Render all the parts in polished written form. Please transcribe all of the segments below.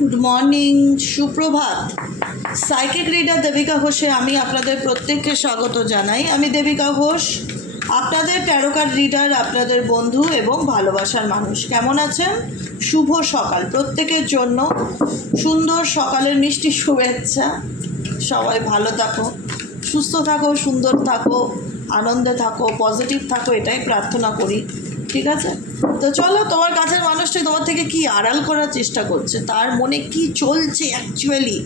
Good morning, সুপ্রভাত। Psychic reader Devika ঘোষে আমি আপনাদের প্রত্যেককে স্বাগত জানাই। আমি দেবিকা ঘোষ, আপনাদের ট্যারো কার্ড রিডার, আপনাদের বন্ধু এবং ভালোবাসার মানুষ। কেমন আছেন? শুভ সকাল প্রত্যেকের জন্য, সুন্দর সকালের মিষ্টি শুভেচ্ছা। সবাই ভালো থাকো, সুস্থ থাকো, সুন্দর থাকো, আনন্দে থাকো, পজিটিভ থাকো, এটাই প্রার্থনা করি। ঠিক আছে, তো চলো, তোমার কাছের মানুষটি তোমার থেকে কি আড়াল করার চেষ্টা করছে, তার মনে কি চলছে অ্যাকচুয়ালি,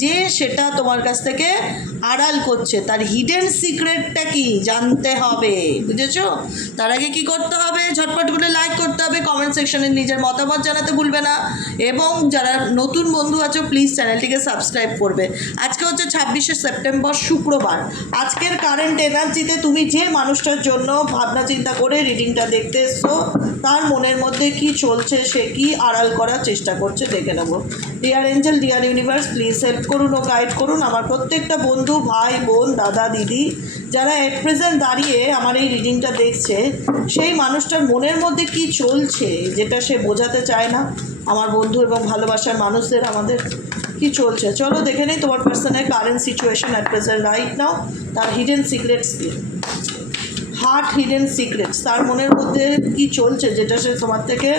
যে সেটা তোমার কাছ থেকে আড়াল করছে, তার হিডেন সিক্রেটটা কি জানতে হবে, বুঝেছো? তার আগে কি করতে হবে? ঝটপট করে লাইক করতে হবে, কমেন্ট সেকশনে নিজের মতামত জানাতে ভুলবে না, এবং যারা নতুন বন্ধু আছো প্লিজ চ্যানেলটিকে সাবস্ক্রাইব করবে। আজকে হচ্ছে 26শে সেপ্টেম্বর, শুক্রবার। আজকের কারেন্ট এনার্জিতে তুমি যে মানুষটার জন্য ভাবনা চিন্তা করে রিডিংটা দেখতে এসছো, তার মনের মধ্যে কি চলছে, সে কি আড়াল করার চেষ্টা করছে, দেখে নেব। Dear angel, deer universe, please help করুন ও গাইড করুন আমার প্রত্যেকটা বন্ধু, ভাই, বোন, দাদা, দিদি, যারা এট প্রেজেন্ট দাঁড়িয়ে আমার এই রিডিংটা দেখছে, সেই মানুষটার মনের মধ্যে কি চলছে যেটা সে বোঝাতে চায় না। আমার বন্ধু এবং ভালোবাসার মানুষদের আমাদের কি চলছে, চলো দেখে নেই তোমার পার্সনের current situation at present right now. তার হিডেন সিক্রেটস কি, হার্ট হিডেন সিক্রেটস, তার মনের মধ্যে কি চলছে যেটা সে তোমার থেকে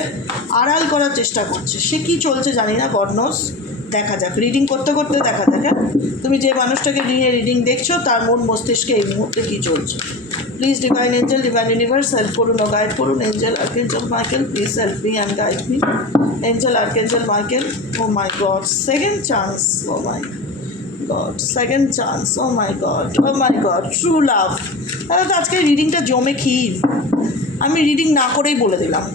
আড়াল করার চেষ্টা করছে। সে কি চলছে জানি না, গড নোস। দেখা যাক, রিডিং করতে করতে দেখা যাক। তুমি যে মানুষটাকে নিয়ে রিডিং দেখছো তার মন মস্তিষ্কে এই মুহূর্তে কী চলছে। Please divine angel, divine universe, help করুন ও গাইড করুন। Angel archangel Michael, please help me and guide me. Angel archangel Michael, oh my God, second chance, oh my God, second chance, oh my God, oh my God, true love. তাহলে তো আজকে রিডিংটা জমে ক্ষীর। আমি reading না করেই বলে দিলাম,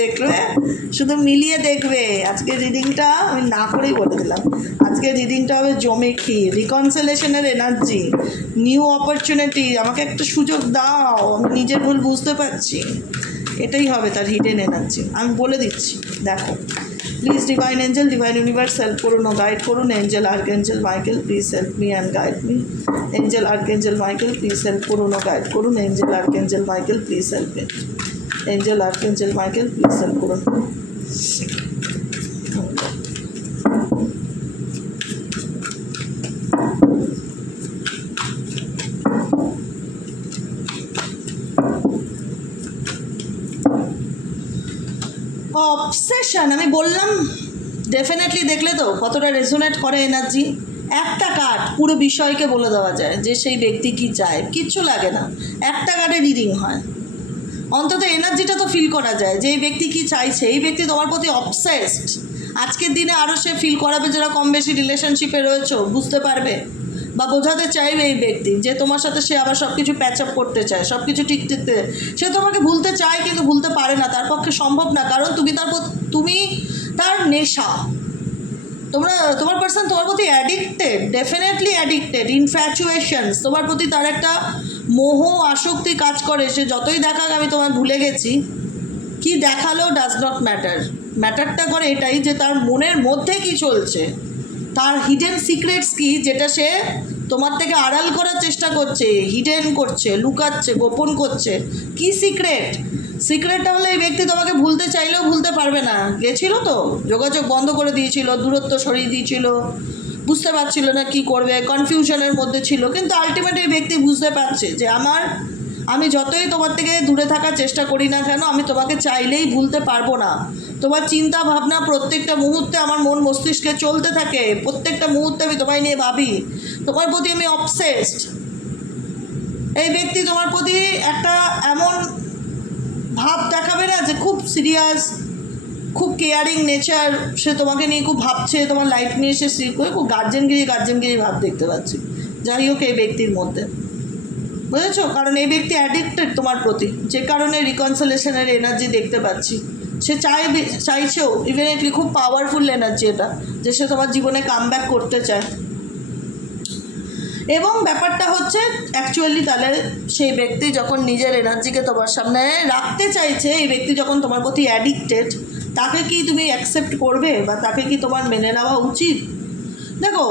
দেখবে, শুধু মিলিয়ে দেখবে। আজকে রিডিংটা আমি না করেই বলে দিলাম, আজকে রিডিংটা হবে জমে ক্ষীর। রিকনসিলেশনের এনার্জি, নিউ অপরচুনিটি, আমাকে একটা সুযোগ দাও, আমি নিজের ভুল বুঝতে পারছি, এটাই হবে তার হিডেন এনার্জি। আমি বলে দিচ্ছি, দেখো। Please divine angel, divine universe, help করুন ও গাইড করুন। Angel archangel Michael, please help me and guide me. Angel archangel Michael, please help করুন ও গাইড করুন। Angel archangel Michael, please help me. Angel archangel Michael, please help করুন। Obsession, আমি বললাম definitely, দেখলে তো কতটা রেজোনেট করে এনার্জি। একটা কার্ড পুরো বিষয়কে বলে দেওয়া যায় যে সেই ব্যক্তি কি চায়, কিচ্ছু লাগে না, একটা কার্ডে রিডিং হয়। অন্তত এনার্জিটা তো ফিল করা যায় যে এই ব্যক্তি কি চাইছে। এই ব্যক্তি তোমার প্রতি অবসেসড। আজকের দিনে আরও সে ফিল করাবে যারা কম বেশি রিলেশনশিপে রয়েছে, বুঝতে পারবে বা বোঝাতে চাইবে এই ব্যক্তি যে তোমার সাথে সে আবার সব কিছু প্যাচ আপ করতে চায়, সব কিছু ঠিক করতে। সে তোমাকে ভুলতে চায় কিন্তু ভুলতে পারে না, তার পক্ষে সম্ভব না, কারণ তুমি তার নেশা। তোমার পার্সন তোমার প্রতি অ্যাডিক্টেড, ডেফিনেটলি অ্যাডিক্টেড। ইনফ্যাচুয়েশনস, তোমার প্রতি তার একটা মোহ আসক্তি কাজ করে। সে যতই দেখাক আমি তোমায় ভুলে গেছি, কি দেখালো ডাজ নট ম্যাটার। ম্যাটারটা করে এটাই যে তার মনের মধ্যে কি চলছে, তার হিডেন সিক্রেটস কি, যেটা সে তোমার থেকে আড়াল করার চেষ্টা করছে, হিডেন করছে, লুকাচ্ছে, গোপন করছে। কি সিক্রেটটা হলে এই ব্যক্তি তোমাকে ভুলতে চাইলেও ভুলতে পারবে না। গেছিলো তো, যোগাযোগ বন্ধ করে দিয়েছিল, দূরত্ব সরিয়ে দিয়েছিল, বুঝতে পারছিল না কি করবে, কনফিউশনের মধ্যে ছিল। কিন্তু আলটিমেটলি এই ব্যক্তি বুঝতে পারছে যে আমি যতই তোমার থেকে দূরে থাকার চেষ্টা করি না কেন, আমি তোমাকে চাইলেই ভুলতে পারবো না। তোমার চিন্তা ভাবনা প্রত্যেকটা মুহূর্তে আমার মন মস্তিষ্কে চলতে থাকে, প্রত্যেকটা মুহূর্তে আমি তোমায় নিয়ে ভাবি, তোমার প্রতি আমি অবসেসড। এই ব্যক্তি তোমার প্রতি একটা এমন ভাব দেখাবে না যে খুব সিরিয়াস, খুব কেয়ারিং নেচার, সে তোমাকে নিয়ে খুব ভাবছে, তোমার লাইফ নিয়ে সে খুব গার্জেনগিরি ভাব দেখতে পাচ্ছি। যাই হোক এই ব্যক্তির মধ্যে, বুঝেছো? কারণ এই ব্যক্তি অ্যাডিক্টেড তোমার প্রতি, যে কারণে রিকনসিলেশনের এনার্জি দেখতে পাচ্ছি। সে চাইছেও, ইভেনেটলি খুব পাওয়ারফুল এনার্জি এটা, যে সে তোমার জীবনে কামব্যাক করতে চায়। এবং ব্যাপারটা হচ্ছে অ্যাকচুয়ালি তাহলে সেই ব্যক্তি যখন নিজের এনার্জিকে তোমার সামনে রাখতে চাইছে, এই ব্যক্তি যখন তোমার প্রতি অ্যাডিক্টেড, তাকে কি তুমি অ্যাকসেপ্ট করবে বা তাকে কি তোমার মেনে নেওয়া উচিত? দেখো,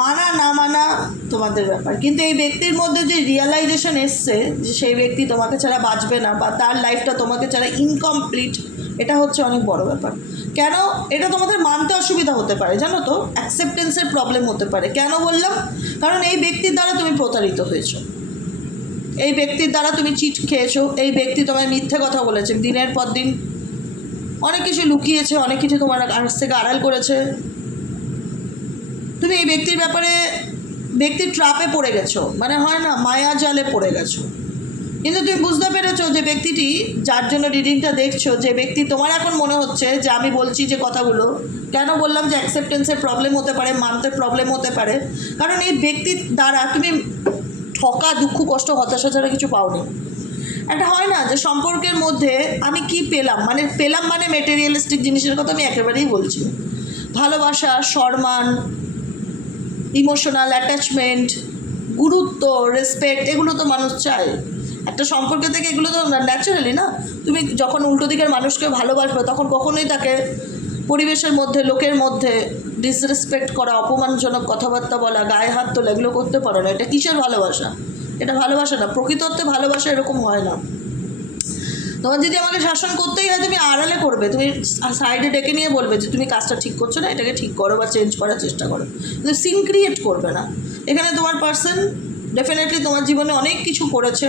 মানা না মানা তোমাদের ব্যাপার, কিন্তু এই ব্যক্তির মধ্যে যে রিয়েলাইজেশন এসছে যে সেই ব্যক্তি তোমাকে ছাড়া বাঁচবে না বা তার লাইফটা তোমাকে ছাড়া ইনকমপ্লিট, এটা হচ্ছে অনেক বড় ব্যাপার। কেন এটা তোমাদের মানতে অসুবিধা হতে পারে জানো তো, অ্যাকসেপ্টেন্সের প্রবলেম হতে পারে। কেন বললাম? কারণ এই ব্যক্তির দ্বারা তুমি প্রতারিত হয়েছো, এই ব্যক্তির দ্বারা তুমি চিট খেয়েছো, এই ব্যক্তি তোমায় মিথ্যে কথা বলেছে, দিনের পর দিন অনেক কিছু লুকিয়েছে, অনেক কিছু তোমার কাছ থেকে আড়াল করেছে। তুমি এই ব্যক্তির ব্যাপারে ব্যক্তির ট্রাপে পড়ে গেছো, মানে হয় না মায়া জালে পড়ে গেছো। কিন্তু তুমি বুঝতে পেরেছো যে ব্যক্তিটি যার জন্য রিডিংটা দেখছো, যে ব্যক্তি তোমার এখন মনে হচ্ছে যে আমি বলছি যে কথাগুলো, কেন বললাম যে অ্যাকসেপ্টেন্সের প্রবলেম হতে পারে, মানতে প্রবলেম হতে পারে, কারণ এই ব্যক্তির দ্বারা তুমি ঠকা, দুঃখ, কষ্ট, হতাশা ছাড়া কিছু পাওনি। একটা হয় না যে সম্পর্কের মধ্যে আমি কি পেলাম, মানে মেটেরিয়ালিস্টিক জিনিসের কথা আমি একেবারেই বলছি। ভালোবাসা, সম্মান, ইমোশনাল অ্যাটাচমেন্ট, গুরুত্ব, রেসপেক্ট, এগুলো তো মানুষ চায় একটা সম্পর্কে থেকে। এগুলো তো ন্যাচারালি না। তুমি যখন উল্টো দিকের মানুষকে ভালোবাসবে তখন কখনোই তাকে পরিবেশের মধ্যে, লোকের মধ্যে ডিসরেসপেক্ট করা, অপমানজনক কথাবার্তা বলা, গায়ে হাত তোলা, এগুলো করতে পারো না। এটা কিসের ভালোবাসা? এটা ভালোবাসা না। প্রকৃতত্বে ভালোবাসা এরকম হয় না। তোমার যদি আমাকে শাসন করতেই হয়, তুমি আড়ালে করবে, তুমি সাইডে ডেকে নিয়ে বলবে যে তুমি কাজটা ঠিক করছো না, এটাকে ঠিক করো বা চেঞ্জ করার চেষ্টা করো, কিন্তু সিন ক্রিয়েট করবে না। এখানে তোমার পার্সন ডেফিনেটলি তোমার জীবনে অনেক কিছু করেছে,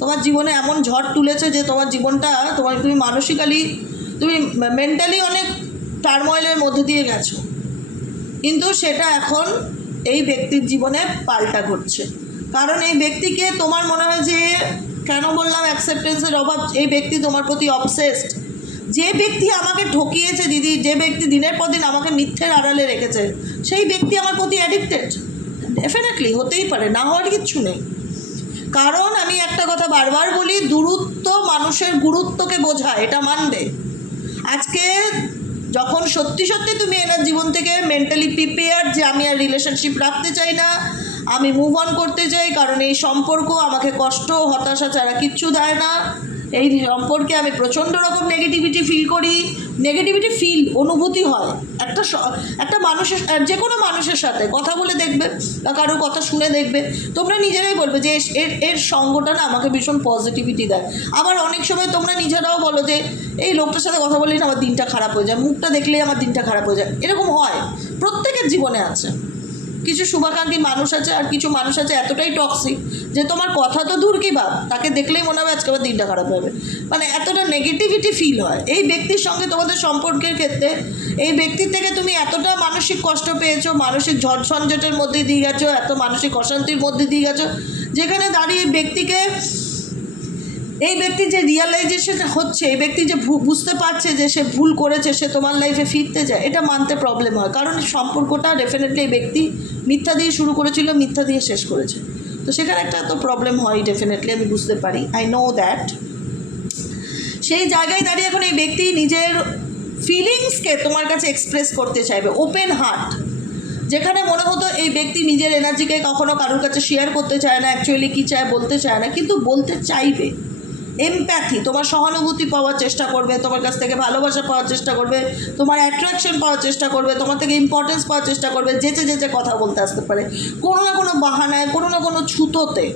তোমার জীবনে এমন ঝড় তুলেছে যে তোমার জীবনটা তুমি মানসিক্যালি, তুমি মেন্টালি অনেক টার্ময়েলের মধ্যে দিয়ে গেছো। কিন্তু সেটা এখন এই ব্যক্তির জীবনে পাল্টা ঘটছে, কারণ এই ব্যক্তিকে তোমার মনে হয় যে, কেন বললাম অ্যাকসেপ্টেন্সের অভাব, এই ব্যক্তি তোমার প্রতি অবসেসড। যে ব্যক্তি আমাকে ঠকিয়েছে দিদি, যে ব্যক্তি দিনের পর দিন আমাকে মিথ্যের আড়ালে রেখেছে, সেই ব্যক্তি আমার প্রতি অ্যাডিক্টেড। ডেফিনেটলি হতেই পারে, না হওয়ার কিচ্ছু নেই। কারণ আমি একটা কথা বারবার বলি, দূরত্ব মানুষের গুরুত্বকে বোঝায়, এটা মানবে। আজকে যখন সত্যি সত্যি তুমি এনার জীবন থেকে মেন্টালি প্রিপেয়ার যে আমি আর রিলেশনশিপ রাখতে চাই না, আমি মুভ অন করতে চাই, কারণ এই সম্পর্ক আমাকে কষ্ট, হতাশা ছাড়া কিচ্ছু দেয় না, এই সম্পর্কে আমি প্রচণ্ড রকম নেগেটিভিটি ফিল করি, অনুভূতি হয় একটা মানুষের, যে কোনো মানুষের সাথে কথা বলে দেখবে বা কারো কথা শুনে দেখবে, তোমরা নিজেরাই বলবে যে এর সঙ্গটা না আমাকে ভীষণ পজিটিভিটি দেয়। আবার অনেক সময় তোমরা নিজেরাও বলো যে এই লোকটার সাথে কথা বললেই না আমার দিনটা খারাপ হয়ে যায়, মুখটা দেখলেই আমার দিনটা খারাপ হয়ে যায়। এরকম হয়, প্রত্যেকের জীবনে আছে। কিছু শুভাকাঙ্ক্ষী মানুষ আছে, আর কিছু মানুষ আছে এতটাই টক্সিক যে তোমার কথা তো দূর কি ভাব, তাকে দেখলেই মনে হবে আজকে আবার দিনটা খারাপ হবে, মানে এতটা নেগেটিভিটি ফিল হয়। এই ব্যক্তির সঙ্গে তোমাদের সম্পর্কের ক্ষেত্রে এই ব্যক্তির থেকে তুমি এতটা মানসিক কষ্ট পেয়েছো, মানসিক ঝড়ঝঞ্ঝটের মধ্যে দিয়ে গেছো, এত মানসিক অশান্তির মধ্যে দিয়ে গেছো, যেখানে দাঁড়িয়ে এই ব্যক্তির যে রিয়ালাইজেশন হচ্ছে, এই ব্যক্তি যে বুঝতে পারছে যে সে ভুল করেছে, সে তোমার লাইফে ফিরতে যায়, এটা মানতে প্রবলেম হয়। কারণ সম্পর্কটা ডেফিনেটলি এই ব্যক্তি মিথ্যা দিয়ে শুরু করেছিল, মিথ্যা দিয়ে শেষ করেছে, তো সেখানে একটা তো প্রবলেম হয় ডেফিনেটলি, আমি বুঝতে পারি, আই নো দ্যাট। সেই জায়গায় দাঁড়িয়ে এখন এই ব্যক্তি নিজের ফিলিংসকে তোমার কাছে এক্সপ্রেস করতে চাইবে, ওপেন হার্ট। যেখানে মনে হতো এই ব্যক্তি নিজের এনার্জিকে কখনো কারোর কাছে শেয়ার করতে চায় না, অ্যাকচুয়ালি কী চায় বলতে চায় না, কিন্তু বলতে চাইবে। এমপ্যাথি, তোমার সহানুভূতি পাওয়ার চেষ্টা করবে, তোমার কাছ থেকে ভালোবাসা পাওয়ার চেষ্টা করবে, তোমার অ্যাট্রাকশন পাওয়ার চেষ্টা করবে, তোমার থেকে ইম্পর্টেন্স পাওয়ার চেষ্টা করবে, যেচে কথা বলতে আসতে পারে, কোনো না কোনো বাহানায়, কোনো না কোনো ছুতোতে,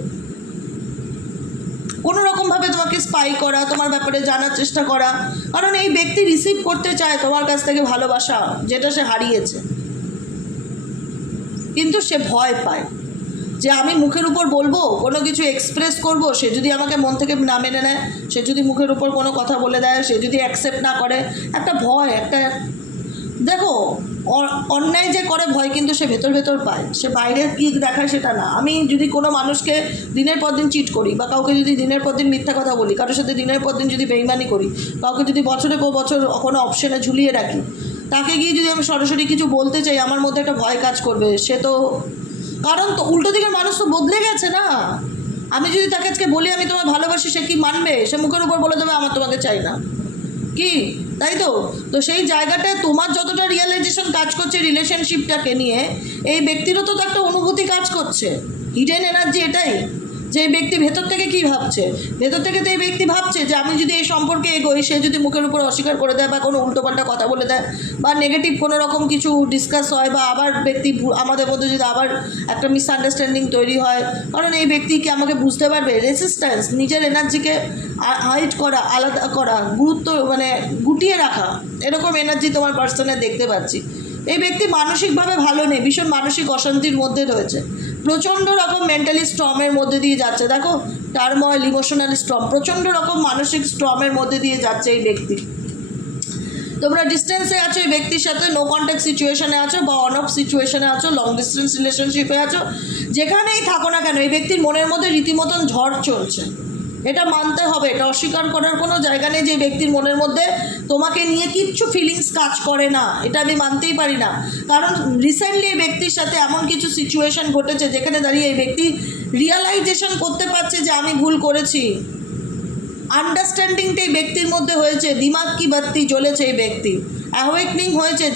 কোনো রকমভাবে তোমাকে স্পাই করা, তোমার ব্যাপারে জানার চেষ্টা করা। কারণ এই ব্যক্তি রিসিভ করতে চায় তোমার কাছ থেকে ভালোবাসা, যেটা সে হারিয়েছে, কিন্তু সে ভয় পায় যে আমি মুখের উপর বলবো, কোনো কিছু এক্সপ্রেস করব, সে যদি আমাকে মন থেকে না মেনে নেয়, সে যদি মুখের উপর কোনো কথা বলে দেয়, সে যদি অ্যাকসেপ্ট না করে, একটা ভয়, একটা দেখো অন্যায় যে করে ভয় কিন্তু সে ভেতর পায়, সে বাইরে কী দেখায় সেটা না। আমি যদি কোনো মানুষকে দিনের পর দিন চিট করি, বা কাউকে যদি দিনের পর দিন মিথ্যা কথা বলি, কারোর সাথে দিনের পর দিন যদি বেইমানি করি, কাউকে যদি বছরের পর বছর কোনো অপশনে ঝুলিয়ে রাখি, তাকে গিয়ে যদি আমি সরাসরি কিছু বলতে চাই, আমার মধ্যে একটা ভয় কাজ করবে। সে তো, কারণ তো উল্টো দিকের মানুষ তো বদলে গেছে না। আমি যদি তাকে আজকে বলি আমি তোমায় ভালোবাসি, সে কি মানবে? সে মুখের উপর বলে দেবে আমার তোমাকে চাই না, কি তাই তো? তো সেই জায়গাটায় তোমার যতটা রিয়েলাইজেশন কাজ করছে রিলেশনশিপটাকে নিয়ে, এই ব্যক্তিরও তো একটা অনুভূতি কাজ করছে, হিডেন এনার্জি এটাই। যে এই ব্যক্তি ভেতর থেকে কি ভাবছে, ভেতর থেকে তো এই ব্যক্তি ভাবছে যে আমি যদি এই সম্পর্কে এগোই, সে যদি মুখের উপর অস্বীকার করে দেয় বা কোনো উল্টোপাল্টা কথা বলে দেয় বা নেগেটিভ কোনো রকম কিছু ডিসকাস হয় বা আবার ব্যক্তি আমাদের মধ্যে যদি আবার একটা মিসআন্ডারস্ট্যান্ডিং তৈরি হয়, কারণ এই ব্যক্তি কি আমাকে বুঝতে পারবে? রেসিস্ট্যান্স, নিজের এনার্জিকে হাইড করা, আলাদা করা, গুরুত্ব মানে গুটিয়ে রাখা, এরকম এনার্জি তোমার পার্সনে দেখতে পাচ্ছি। এই ব্যক্তি মানসিকভাবে ভালো নেই, ভীষণ মানসিক অশান্তির মধ্যে রয়েছে, প্রচণ্ড রকম মেন্টালি স্ট্রমের মধ্যে দিয়ে যাচ্ছে। দেখো, টার্ময়েল, ইমোশনাল স্ট্রম, প্রচণ্ড রকম মানসিক স্ট্রমের মধ্যে দিয়ে যাচ্ছে এই ব্যক্তি। তোমরা ডিস্টেন্সে আছো এই ব্যক্তির সাথে, নো কন্ট্যাক্ট সিচুয়েশনে আছো বা অন অফ সিচুয়েশনে আছো, লং ডিস্টেন্স রিলেশনশিপে আছো, যেখানেই থাকো না কেন এই ব্যক্তির মনের মধ্যে রীতিমতন ঝড় চলছে। এটা মানতে হবে, এটা অস্বীকার করার কোনো জায়গা নেই যে ব্যক্তির মনের মধ্যে তোমাকে নিয়ে কিচ্ছু ফিলিংস কাজ করে না, এটা আমি মানতেই পারি না। কারণ রিসেন্টলি এই ব্যক্তির সাথে এমন কিছু সিচুয়েশন ঘটেছে যেখানে দাঁড়িয়ে এই ব্যক্তি রিয়ালাইজেশন করতে পারছে যে আমি ভুল করেছি। আন্ডারস্ট্যান্ডিংটা এই ব্যক্তির মধ্যে হয়েছে, দিমাগ কি বাত্তি জ্বলেছে এই ব্যক্তি, অ্যাওয়েকনিং হয়েছে,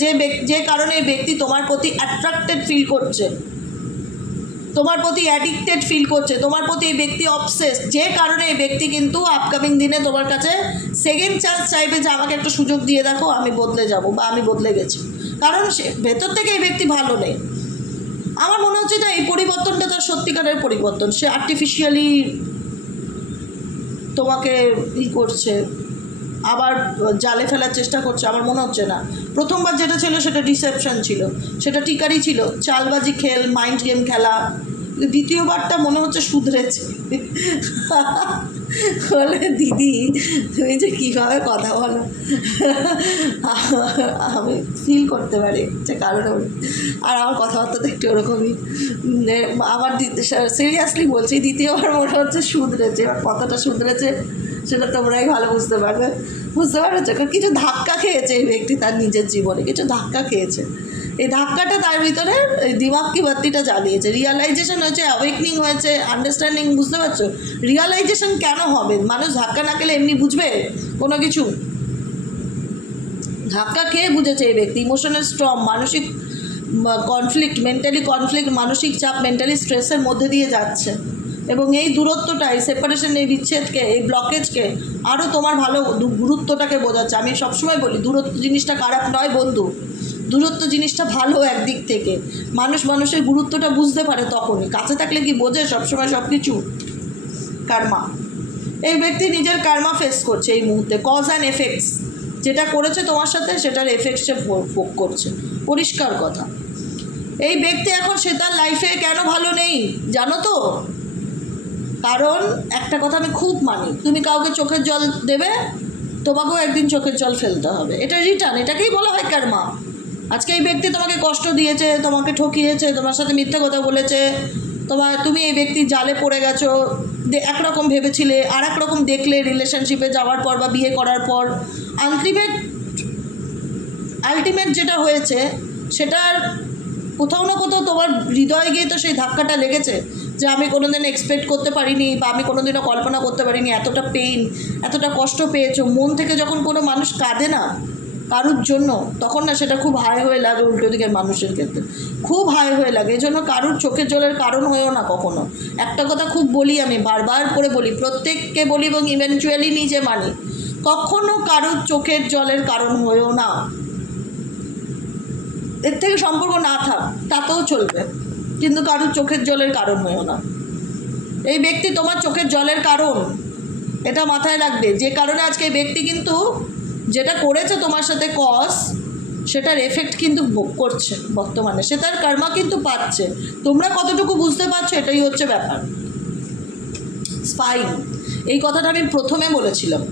যে কারণে এই ব্যক্তি তোমার প্রতি অ্যাট্রাক্টেড ফিল করছে, তোমার প্রতি অ্যাডিক্টেড ফিল করছে, তোমার প্রতি এই ব্যক্তি অবসেস, যে কারণে এই ব্যক্তি কিন্তু আপকামিং দিনে তোমার কাছে সেকেন্ড চান্স চাইবে যে আমাকে একটা সুযোগ দিয়ে দেখো, আমি বদলে যাব বা আমি বদলে গেছি। কারণ সে ভেতর থেকে এই ব্যক্তি ভালো নেই। আমার মনে হচ্ছে যে এই পরিবর্তনটা তার সত্যিকারের পরিবর্তন, সে আর্টিফিশিয়ালি তোমাকে করছে, আবার জালে ফেলার চেষ্টা করছে। আমার মনে হচ্ছে না, প্রথমবার যেটা ছিল সেটা ডিসেপশন ছিল, সেটা টিকারি ছিল, চালবাজি খেল, মাইন্ড গেম খেলা। দ্বিতীয়বারটা মনে হচ্ছে শুধরেছে। বলে দিদি তুমি যে কীভাবে কথা বলো, আমি ফিল করতে পারি যে কারণে। আর আমার কথাবার্তা একটু ওরকমই, আমার সিরিয়াসলি বলছি, দ্বিতীয়বার মনে হচ্ছে শুধরেছে। এবার কতটা শুধরেছে সেটা তোমরাই ভালো বুঝতে পারবে। কিছু ধাক্কা খেয়েছে এই ব্যক্তি তার নিজের জীবনে, কিছু ধাক্কা খেয়েছে। এই ধাক্কাটা তার ভিতরে এই দিমাগ কি বাত্তিটা জ্বালিয়েছে, রিয়ালাইজেশন হয়েছে, অ্যাওয়েকনিং হয়েছে, আন্ডারস্ট্যান্ডিং, বুঝতে পারছো? রিয়ালাইজেশন কেন হবে? মানুষ ধাক্কা না খেলে এমনি বুঝবে কোনো কিছু? ধাক্কা খেয়ে বুঝেছে এই ব্যক্তি। ইমোশনাল স্ট্রম, মানসিক কনফ্লিক্ট, মেন্টালি কনফ্লিক্ট, মানসিক চাপ, মেন্টালি স্ট্রেসের মধ্যে দিয়ে যাচ্ছে। এবং এই দূরত্বটা, এই সেপারেশন, এই বিচ্ছেদকে, এই ব্লকেজকে আরও তোমার ভালো গুরুত্বটাকে বোঝাচ্ছে। আমি সবসময় বলি দূরত্ব জিনিসটা খারাপ নয় বন্ধু, দূরত্ব জিনিসটা ভালো একদিক থেকে। মানুষের গুরুত্বটা বুঝতে পারে তখনই, কাছে থাকলে কি বোঝে সবসময় সব কিছু? কার্মা, এই ব্যক্তি নিজের কার্মা ফেস করছে এই মুহূর্তে। কজ অ্যান্ড এফেক্টস, যেটা করেছে তোমার সাথে সেটার এফেক্টসে ভোগ করছে, পরিষ্কার কথা। এই ব্যক্তি এখন সে তার লাইফে কেন ভালো নেই জানো তো? কারণ একটা কথা আমি খুব মানি, তুমি কাউকে চোখের জল দেবে, তোমাকেও একদিন চোখের জল ফেলতে হবে, এটা রিটার্ন, এটাকেই বলা হয় কার্মা। আজকে এই ব্যক্তি তোমাকে কষ্ট দিয়েছে, তোমাকে ঠকিয়েছে, তোমার সাথে মিথ্যা কথা বলেছে, তুমি এই ব্যক্তির জালে পড়ে গেছো, একরকম ভেবেছিলে আর একরকম দেখলে রিলেশনশিপে যাওয়ার পর বা বিয়ে করার পর। আলটিমেট যেটা হয়েছে সেটার কোথাও না কোথাও তোমার হৃদয়ে গিয়ে তো সেই ধাক্কাটা লেগেছে যে আমি কোনোদিন এক্সপেক্ট করতে পারিনি বা আমি কোনোদিনও কল্পনা করতে পারিনি এতটা পেইন, এতটা কষ্ট পেয়েছো। মন থেকে যখন কোনো মানুষ কাঁদে না কারুর জন্য, তখন না সেটা খুব হাই হয়ে লাগে উল্টো দিকের মানুষের ক্ষেত্রে, খুব হাই হয়ে লাগে। এই জন্য কারুর চোখের জলের কারণ হয়েও না কখনো। একটা কথা খুব বলি, আমি বারবার করে বলি, প্রত্যেককে বলি এবং ইভেনচুয়ালি নিজে মানি, কখনো কারুর চোখের জলের কারণ হয়েও না। এর থেকে সম্পর্ক না থাক তাতেও চলবে, কিন্তু কারুর চোখের জলের কারণ হয়েও না। এই ব্যক্তি তোমার চোখের জলের কারণ, এটা মাথায় রাখবে। যে কারণে আজকে এই ব্যক্তি কিন্তু যেটা করেছে তোমার সাথে কজ, সেটার এফেক্ট কিন্তু ভোগ করছে বর্তমানে, সে তার কর্মা কিন্তু পাচ্ছে। তোমরা কতটুকু বুঝতে পারছো এটাই হচ্ছে ব্যাপার। ফাইন, এই কথাটা আমি প্রথমে বলেছিলাম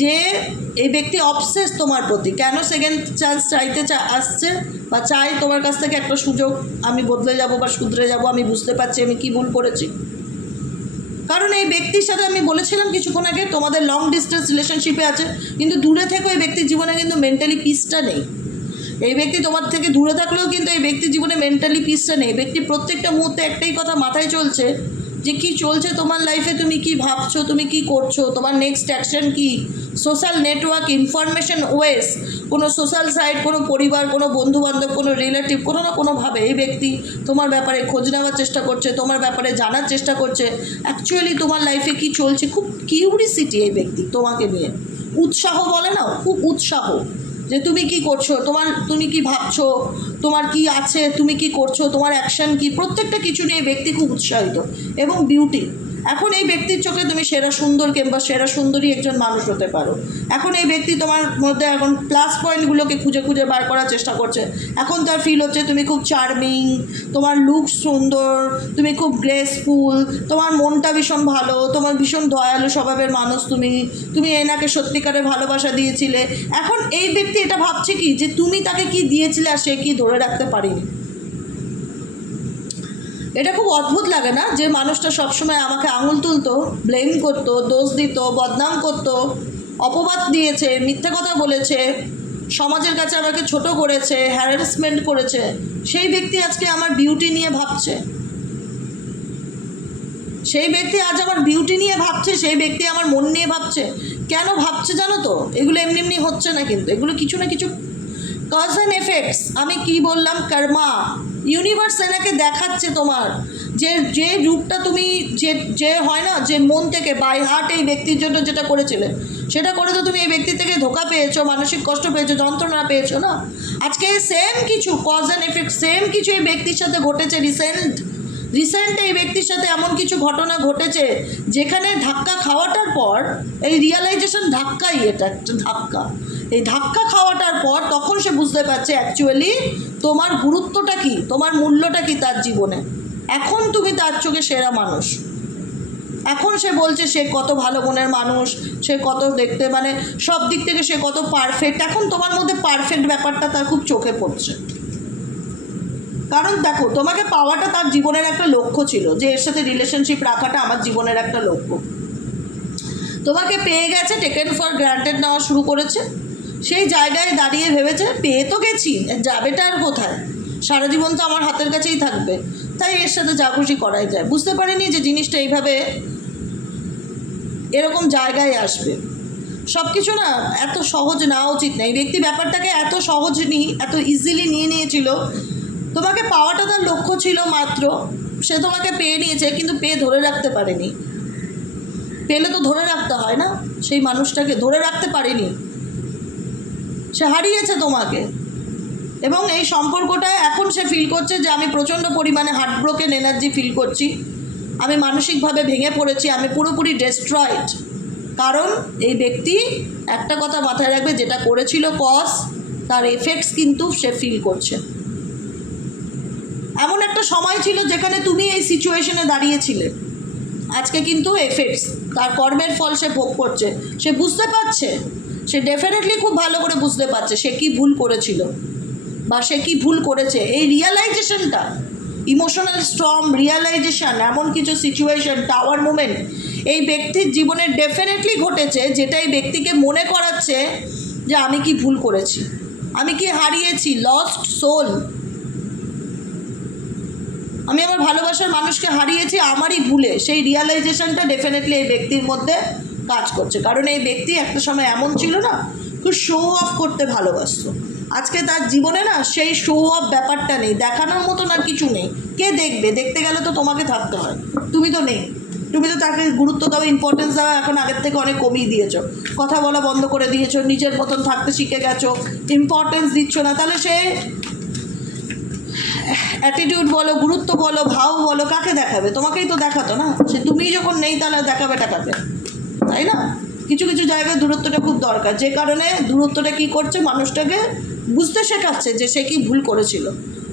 যে এই ব্যক্তি অবসেস তোমার প্রতি। কেন সেকেন্ড চান্স চাইতে আসছে বা চাই তোমার কাছ থেকে একটা সুযোগ, আমি বদলে যাব বা শুধরে যাব, আমি বুঝতে পারছি আমি কী ভুল করেছি। কারণ এই ব্যক্তির সাথে আমি বলেছিলাম কিছুক্ষণ আগে তোমাদের লং ডিস্টেন্স রিলেশনশিপে আছে, কিন্তু দূরে থেকেও এই ব্যক্তির জীবনে কিন্তু মেন্টালি পিসটা নেই। এই ব্যক্তি তোমার থেকে দূরে থাকলেও কিন্তু এই ব্যক্তির জীবনে মেন্টালি পিসটা নেই। ব্যক্তি প্রত্যেকটা মুহূর্তে একটাই কথা মাথায় চলছে যে কী চলছে তোমার লাইফে, তুমি কি ভাবছো, তুমি কি করছো, তোমার নেক্সট অ্যাকশন কী, সোশ্যাল নেটওয়ার্ক, ইনফরমেশন ওয়েস, কোনো সোশ্যাল সাইট, কোনো পরিবার, কোনো বন্ধুবান্ধব, কোনো রিলেটিভ, কোনো না কোনোভাবে এই ব্যক্তি তোমার ব্যাপারে খোঁজ নেওয়ার চেষ্টা করছে, তোমার ব্যাপারে জানার চেষ্টা করছে অ্যাকচুয়ালি তোমার লাইফে কী চলছে। খুব কিউরিসিটি এই ব্যক্তি তোমাকে নিয়ে, উৎসাহ বলে না, খুব উৎসাহ যে তুমি কি করছো, তুমি কি ভাবছো, তোমার কি আছে, তুমি কি করছো, তোমার অ্যাকশন কি, প্রত্যেকটা কিছু নিয়ে ব্যক্তি খুব উৎসাহিত। এবং বিউটি, এখন এই ব্যক্তির চোখে তুমি সেরা সুন্দর কিংবা সেরা সুন্দরী একজন মানুষ হতে পারো। এখন এই ব্যক্তি তোমার মধ্যে এখন প্লাস পয়েন্টগুলোকে খুঁজে খুঁজে বার করার চেষ্টা করছে। এখন তার ফিল হচ্ছে তুমি খুব চার্মিং, তোমার লুক সুন্দর, তুমি খুব গ্রেসফুল, তোমার মনটা ভীষণ ভালো, তোমার ভীষণ দয়ালু স্বভাবের মানুষ, তুমি এনাকে সত্যিকারের ভালোবাসা দিয়েছিলে। এখন এই ব্যক্তি এটা ভাবছে কি যে তুমি তাকে কি দিয়েছিলে আর সে কি ধরে রাখতে পারেনি। এটা খুব অদ্ভুত লাগে না যে মানুষটা সবসময় আমাকে আঙুল তুলতো, ব্লেম করতো, দোষ দিত, বদনাম করতো, অপবাদ দিয়েছে, মিথ্যে কথা বলেছে, সমাজের কাছে আমাকে ছোট করেছে, হ্যারাসমেন্ট করেছে, সেই ব্যক্তি আজকে আমার বিউটি নিয়ে ভাবছে। সেই ব্যক্তি আজ আমার বিউটি নিয়ে ভাবছে, সেই ব্যক্তি আমার মন নিয়ে ভাবছে। কেন ভাবছে জানো তো? এগুলো এমনি এমনি হচ্ছে না, কিন্তু এগুলো কিছু না কিছু কজ অ্যান্ড এফেক্টস। আমি কি বললাম? কর্মা। ইউনিভার্স এনাকে দেখাচ্ছে তোমার যে রূপটা তুমি যে হয় না, যে মন থেকে বাই হার্ট এই ব্যক্তির জন্য যেটা করেছিলে, সেটা করে তো তুমি এই ব্যক্তি থেকে ধোকা পেয়েছো, মানসিক কষ্ট পেয়েছো, যন্ত্রণা পেয়েছো না। আজকে সেম কিছু কজ অ্যান্ড এফেক্ট, সেম কিছু এই ব্যক্তির সাথে ঘটেছে। রিসেন্ট এই ব্যক্তির সাথে এমন কিছু ঘটনা ঘটেছে যেখানে ধাক্কা খাওয়াটার পর এই রিয়েলাইজেশন, ধাক্কাই এটা একটা ধাক্কা, এই ধাক্কা খাওয়াটার পর তখন সে বুঝতে পারছে অ্যাকচুয়ালি তোমার গুরুত্বটা কী, তোমার মূল্যটা কী তার জীবনে। এখন তুমি তার চোখে সেরা মানুষ। এখন সে বলছে সে কত ভালো মনের মানুষ, সে কত দেখতে মানে সব দিক থেকে সে কত পারফেক্ট। এখন তোমার মধ্যে পারফেক্ট ব্যাপারটা তার খুব চোখে পড়ছে। কারণ দেখো, তোমাকে পাওয়াটা তার জীবনের একটা লক্ষ্য ছিল, যে এর সাথে রিলেশনশিপ রাখাটা আমার জীবনের একটা লক্ষ্য। তোমাকে পেয়ে গেছে, টেকেন ফর গ্রান্টেড নেওয়া শুরু করেছে। সেই জায়গায় দাঁড়িয়ে ভেবেছে পেয়ে তো গেছি, যাবেটা আর কোথায়, সারা জীবন তো আমার হাতের কাছেই থাকবে, তাই এর সাথে যা খুশি করাই যায়। বুঝতে পারিনি যে জিনিসটা এইভাবে এরকম জায়গায় আসবে। সব কিছু না এত সহজ নেওয়া উচিত না। এই ব্যক্তি ব্যাপারটাকে এত সহজ এত ইজিলি নিয়ে নিয়েছিল। তোমাকে পাওয়াটা তার লক্ষ্য ছিল মাত্র, সে তোমাকে পেয়ে নিয়েছে, কিন্তু পেয়ে ধরে রাখতে পারেনি। পেলে তো ধরে রাখতে হয় না, সেই মানুষটাকে ধরে রাখতে পারেনি, সে হারিয়েছে তোমাকে। এবং এই সম্পর্কটা এখন সে ফিল করছে যে আমি প্রচণ্ড পরিমাণে হার্টব্রোকেন এনার্জি ফিল করছি, আমি মানসিকভাবে ভেঙে পড়েছি, আমি পুরোপুরি ডিস্ট্রয়েড। কারণ এই ব্যক্তি একটা কথা মাথায় রাখবে, যেটা করেছিল কজ, তার এফেক্টস কিন্তু সে ফিল করছে। এমন একটা সময় ছিল যেখানে তুমি এই সিচুয়েশনে দাঁড়িয়েছিলে, আজকে কিন্তু এফেক্টস, তার কর্মের ফল সে ভোগ করছে। সে বুঝতে পারছে, সে ডেফিনেটলি খুব ভালো করে বুঝতে পারছে সে কি ভুল করেছিল বা সে কি ভুল করেছে। এই রিয়ালাইজেশনটা, ইমোশনাল স্টর্ম রিয়ালাইজেশন, এমন কিছু সিচুয়েশন, টাওয়ার মুভমেন্ট এই ব্যক্তির জীবনে ডেফিনেটলি ঘটেছে, যেটা এই ব্যক্তিকে মনে করাচ্ছে যে আমি কি ভুল করেছি, আমি কি হারিয়েছি, লস্ট সোল, আমি আমার ভালোবাসার মানুষকে হারিয়েছি আমারই ভুলে। সেই রিয়ালাইজেশনটা ডেফিনেটলি এই ব্যক্তির মধ্যে কাজ করছে। কারণ এই ব্যক্তি একটা সময় এমন ছিল না, খুব শো অফ করতে ভালোবাসতো। আজকে তার জীবনে না সেই শো অফ ব্যাপারটা নেই, দেখানোর মতন আর কিছু নেই। কে দেখবে? দেখতে গেলে তো তোমাকে থাকতে হয়, তুমি তো নেই। তুমি তো তাকে গুরুত্ব দাও, ইম্পর্টেন্স দাও এখন আগের থেকে অনেক কমিয়ে দিয়েছো, কথা বলা বন্ধ করে দিয়েছো, নিজের মতন থাকতে শিখে গেছো, ইম্পর্টেন্স দিচ্ছ না। তাহলে সে অ্যাটিটিউড বলো, গুরুত্ব বলো, ভাও বলো, কাকে দেখাবে? তোমাকেই তো দেখাতো না। সে তুমি যখন নেই তাহলে দেখাবে টাকাকে, তাই না? কিছু কিছু জায়গায় দূরত্বটা খুব দরকার, যে কারণে দূরত্বটা কী করছে, মানুষটাকে বুঝতে শেখাচ্ছে যে সে কি ভুল করেছিল,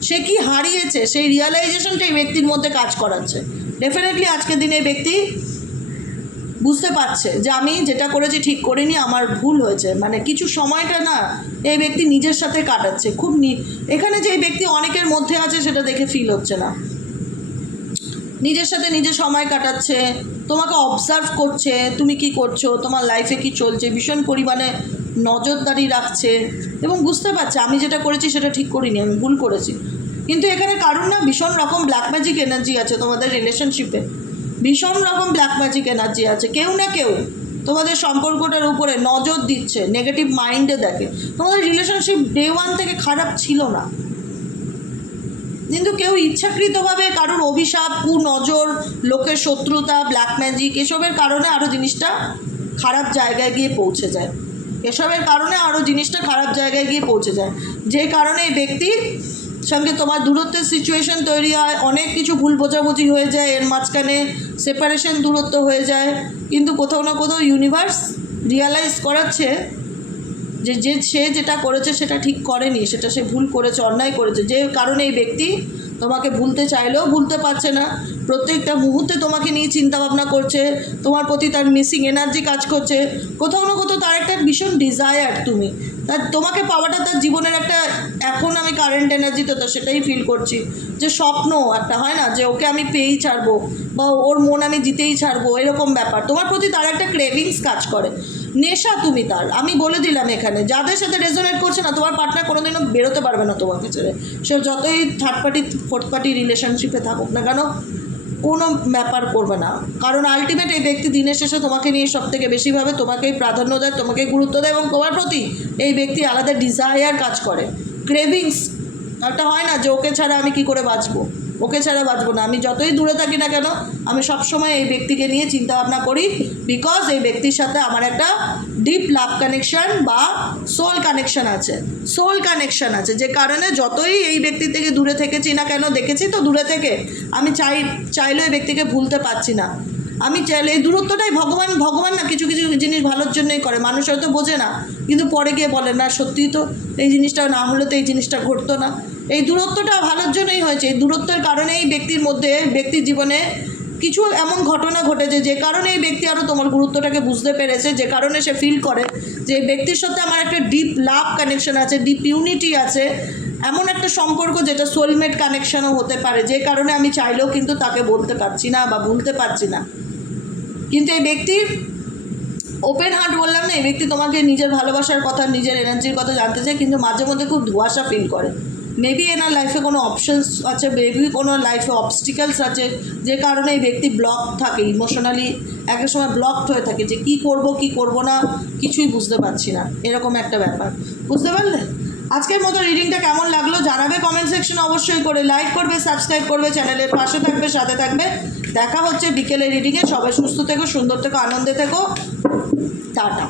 সে কি হারিয়েছে। সেই রিয়ালাইজেশনটা এই ব্যক্তির মধ্যে কাজ করাচ্ছে। ডেফিনেটলি আজকের দিনে এই ব্যক্তি বুঝতে পারছে যে আমি যেটা করেছি ঠিক করিনি, আমার ভুল হয়েছে। মানে কিছু সময়টা না এই ব্যক্তি নিজের সাথে কাটাচ্ছে। খুব এখানে যে এই ব্যক্তি অনেকের মধ্যে আছে সেটা দেখে ফিল হচ্ছে না, নিজের সাথে নিজে সময় কাটাচ্ছে, তোমাকে অবজার্ভ করছে তুমি কি করছো, তোমার লাইফে কি চলছে, ভীষণ পরিমাণে নজরদারি রাখছে এবং বুঝতে পারছে আমি যেটা করেছি সেটা ঠিক করিনি, আমি ভুল করেছি। কিন্তু এখানে কারণ না ভীষণ রকম ব্ল্যাক ম্যাজিক এনার্জি আছে তোমাদের রিলেশনশিপে, ভীষণ রকম ব্ল্যাক ম্যাজিক এনার্জি আছে। কেউ না কেউ তোমাদের সম্পর্কটার উপরে নজর দিচ্ছে, নেগেটিভ মাইন্ডে দেখে। তোমাদের রিলেশনশিপ ডে 1 থেকে খারাপ ছিল না, কিন্তু কেউ ইচ্ছাকৃতভাবে কারোর অভিশাপ, কুনজর, লোকের শত্রুতা, ব্ল্যাক ম্যাজিক এসবের কারণে আরও জিনিসটা খারাপ জায়গায় গিয়ে পৌঁছে যায়। এসবের কারণে আরও জিনিসটা খারাপ জায়গায় গিয়ে পৌঁছে যায়, যে কারণে এই ব্যক্তির সঙ্গে তোমার দূরত্বের সিচুয়েশন তৈরি হয়, অনেক কিছু ভুল বোঝাবুঝি হয়ে যায়, এর মাঝখানে সেপারেশন, দূরত্ব হয়ে যায়। কিন্তু কোথাও না কোথাও ইউনিভার্স রিয়ালাইজ করাচ্ছে যে সে যেটা করেছে সেটা ঠিক করেনি, সেটা সে ভুল করেছে, অন্যায় করেছে, যে কারণে এই ব্যক্তি তোমাকে ভুলতে চাইলেও ভুলতে পারছে না। প্রত্যেকটা মুহূর্তে তোমাকে নিয়ে চিন্তাভাবনা করছে, তোমার প্রতি তার মিসিং এনার্জি কাজ করছে। কোথাও না কোথাও তার একটা ভীষণ ডিজায়ার তুমি, তার তোমাকে পাওয়াটা তার জীবনের একটা, এখন আমি কারেন্ট এনার্জিতে তো সেটাই ফিল করছি, যে স্বপ্ন একটা হয় না, যে ওকে আমি পেয়েই ছাড়বো বা ওর মন আমি জিতেই ছাড়বো, এরকম ব্যাপার। তোমার প্রতি তার একটা ক্রেভিংস কাজ করে, নেশা তুমি তার। আমি বলে দিলাম এখানে, যাদের সাথে রেজোনেট করছে না, তোমার পার্টনার কোনোদিনও বেরোতে পারবে না তোমাকে ছেড়ে। সে যতই থার্ড পার্টি, ফোর্থ পার্টি রিলেশনশিপে থাকুক না কেন, কোনো ব্যাপার করবে না। কারণ আলটিমেট এই ব্যক্তি দিনের শেষে তোমাকে নিয়ে সব থেকে বেশিভাবে তোমাকেই প্রাধান্য দেয়, তোমাকেই গুরুত্ব দেয়, এবং তোমার প্রতি এই ব্যক্তি আলাদা ডিজায়ার কাজ করে, ক্রেভিংস একটা হয় না, যে ওকে ছাড়া আমি কি করে বাঁচবো, ওকে ছাড়া বাঁচবো না। আমি যতই দূরে থাকি না কেন, আমি সবসময় এই ব্যক্তিকে নিয়ে চিন্তাভাবনা করি, বিকজ এই ব্যক্তির সাথে আমার একটা ডিপ লাভ কানেকশান বা সোল কানেকশান আছে, যে কারণে যতই এই ব্যক্তি থেকে দূরে থেকেছি না কেন, দেখেছি তো দূরে থেকে, আমি চাইলেও এই ব্যক্তিকে ভুলতে পারছি না। আমি চাইলে এই দূরত্বটাই ভগবান না কিছু কিছু জিনিস ভালোর জন্যই করে, মানুষ হয়তো বোঝে না, কিন্তু পরে গিয়ে বলে না সত্যিই তো এই জিনিসটা না হলে তো এই জিনিসটা ঘটতো না। এই দূরত্বটা ভালোর জন্যই হয়েছে। এই দূরত্বের কারণেই ব্যক্তির জীবনে কিছু এমন ঘটনা ঘটেছে, যে কারণে এই ব্যক্তি আরও তোমার গুরুত্বটাকে বুঝতে পেরেছে, যে কারণে সে ফিল করে যে এই ব্যক্তির সাথে আমার একটা ডিপ লাভ কানেকশন আছে, ডিপ ইউনিটি আছে, এমন একটা সম্পর্ক যেটা সোলমেট কানেকশনও হতে পারে, যে কারণে আমি চাইলেও কিন্তু তাকে বলতে পারছি না বা ভুলতে পারছি না। কিন্তু এই ব্যক্তির ওপেন হার্ট, বললাম না, এই ব্যক্তি তোমাকে নিজের ভালোবাসার কথা, নিজের এনার্জির কথা জানতে চায়, কিন্তু মাঝে মধ্যে খুব ধোঁয়াশা ফিল করে। মেবি এনার লাইফে কোনো অপশনস আছে, মেবি কোনো লাইফে অবস্টিকেলস আছে, যে কারণে এই ব্যক্তি ব্লক থাকে, ইমোশনালি একটা সময় ব্লকড হয়ে থাকে, যে কী করব না কিছুই বুঝতে পারছি না, এরকম একটা ব্যাপার। বুঝতে পারলে? আজকের মতো রিডিংটা কেমন লাগলো জানাবে কমেন্ট সেকশন অবশ্যই করে, লাইক করবে, সাবস্ক্রাইব করবে, চ্যানেলের পাশে থাকবে, সাথে থাকবে। দেখা হচ্ছে বিকেলের রিডিংয়ে। সবাই সুস্থ থেকো, সুন্দর থেকো, আনন্দে থেকো, টাটা।